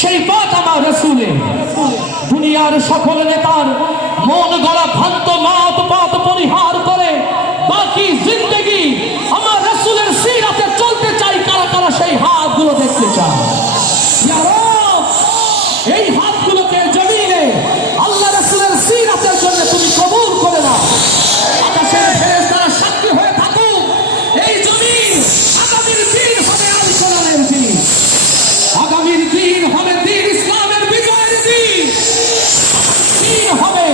সেই পথ আমার রাসূলের। দুনিয়ার সকল নেতার মন গড়া ভ্রান্ত মত পথ পরিহার করে বাকি জিন্দেগি আমার রাসূলের সিরাতে চলতে চাই। কারা কারা সেই হাতগুলো দেখতে চায়? ইয়া রব, এই হাতগুলোকে জমিনে আল্লাহ রাসূলের সিরাতের জন্য তুমি কবুল করে নাও। আকাশের ফেরেশতারা সাক্ষী হয়ে থাকুক, এই জমিন আগামীর দিন হবে আল কোরআনের দিন, আগামীর দিন হবে দিন ইসলামের বিজয়ের দিন, দিন হবে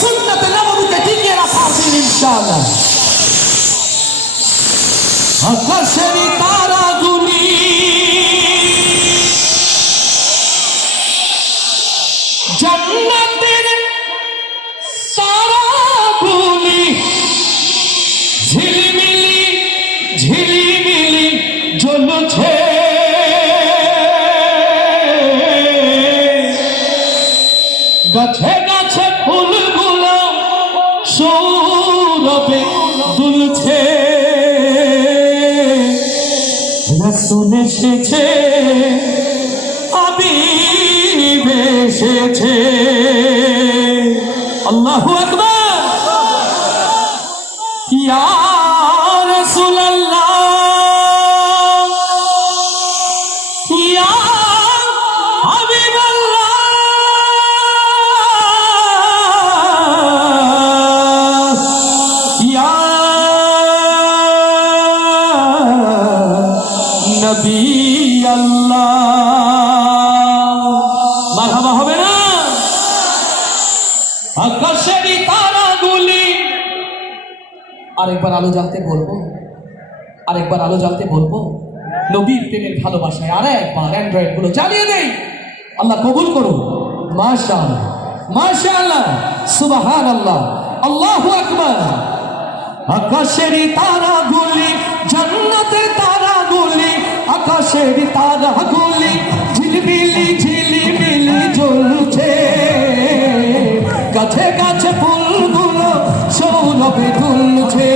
সুন্নাতে নববীকে টিকিয়ে রাখার দিন ইনশাআল্লাহ। আকাশের তারাগুলি জান্নাতের তারাগুলি ঝিলিমিলি ঝিলিমিলি জ্বলছে, গাছে গাছে ফুলগুলো সৌরভে দুলছে। রাসূল এসেছে, হাবিব এসেছে। আল্লাহু আকবার। ইয়া রাসূলুল্লাহ, ইয়া হাবিবাল্লাহ, ইয়া নবী আল্লাহ। মারহাবা হবে না? আকাশের তারাগুলি, আরেকবার আলো জ্বালতে বলবো, আরেকবার আলো জ্বালতে বলবো। নবীর প্রেমের ভালোবাসায় আরেকবার অ্যান্ড্রয়েড গুলো জ্বালিয়ে দেই। আল্লাহ কবুল করুন। মাশাআল্লাহ, মাশাআল্লাহ, সুবহানাল্লাহ, আল্লাহু আকবার। আকাশের তারাগুলি জান্নাতের তারাগুলি, আকাশের তারাগুলি ঝিলমিলি ঝিলিমিলি জ্বলছে, গাছে গাছে ফুলগুলো সৌরভে দুলছে।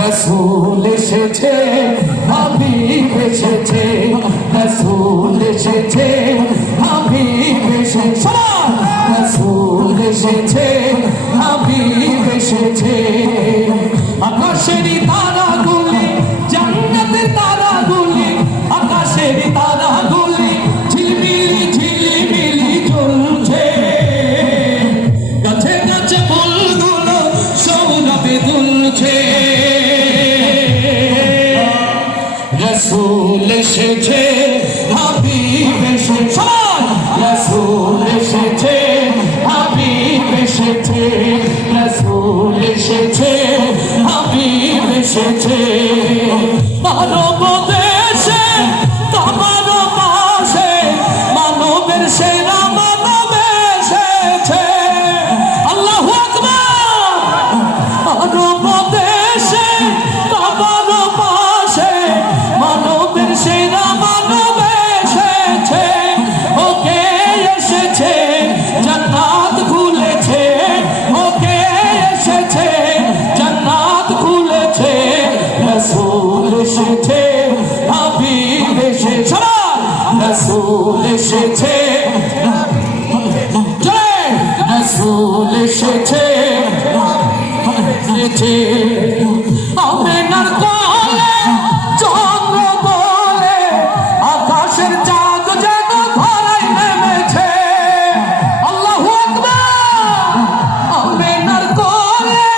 রাসূল এসেছে, হাবিব এসেছে, রাসূল এসেছে, হাবিব এসেছে, রাসূল এসেছে, হাবিব এসেছে। আকাশের তারাগুলি জান্নাতের তারাগুলি, আকাশের তারাগুলি ঝিলমিলি ঝিলমিলি জ্বলছে, গাছে গাছে ফুলগুলো সৌরভে দুলছে। রাসূল এসেছে, হাবিব এসেছে, রাসূল এসেছে, হাবিব এসেছে, রাসূল এসেছে, হাবিব এসেছে। মানব দেশে তোমার পাশে মানবের সেরা মানব এসেছে। আল্লাহু আকবার। মানব দেশে তোমার পাশে মানবের সেরা মানব এসেছে। ওকে এসেছে, জান্নাত খুলেছে, ওকে এসেছে, জান্নাত খুলেছে। রাসূল এসেছে, হাবিব এসেছে, রাসূল এসেছে, রাসূল এসেছে, আমিনার কোলে চন্দ্র বলে আকাশের চাঁদ যেন ধরায় নেমেছে। আল্লাহু আকবার। আমিনার কোলে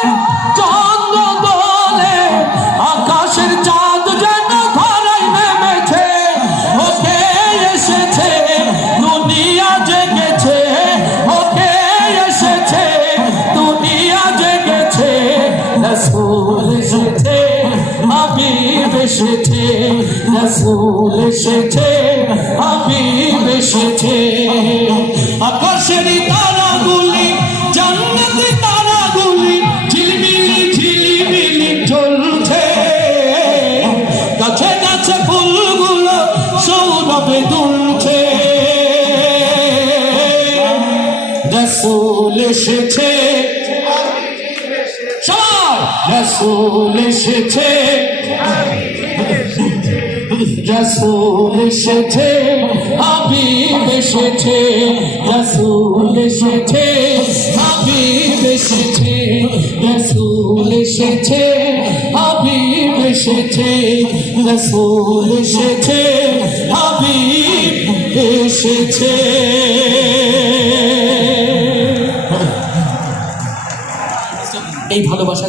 চন্দ্র বলে আকাশের চাঁদ যেন ধরায় নেমেছে। ওকে এসেছে, দুনিয়া জেগেছে, ওকে এসেছে, দুনিয়া জেগেছে। রাসূল এসেছে, হাবিব এসেছে, রাসূল এসেছে, হাবিব এসেছে। আকাশের তারাগুলি জান্নাতের তারাগুলি ঝিলমিলি ঝিলিমিলি জ্বলছে, গাছে গাছে ফুলগুলো সৌরভে দুলছে। রাসূল এসেছে, সবাই রাসূল এসেছে, রসুল এসেছে হাবিব এসেছে রসুল এসেছে হাবিব এসেছে রসুল এসেছে হাবিব এসেছে রসুল এসেছে হাবিব এসেছে। এই ভালোবাসা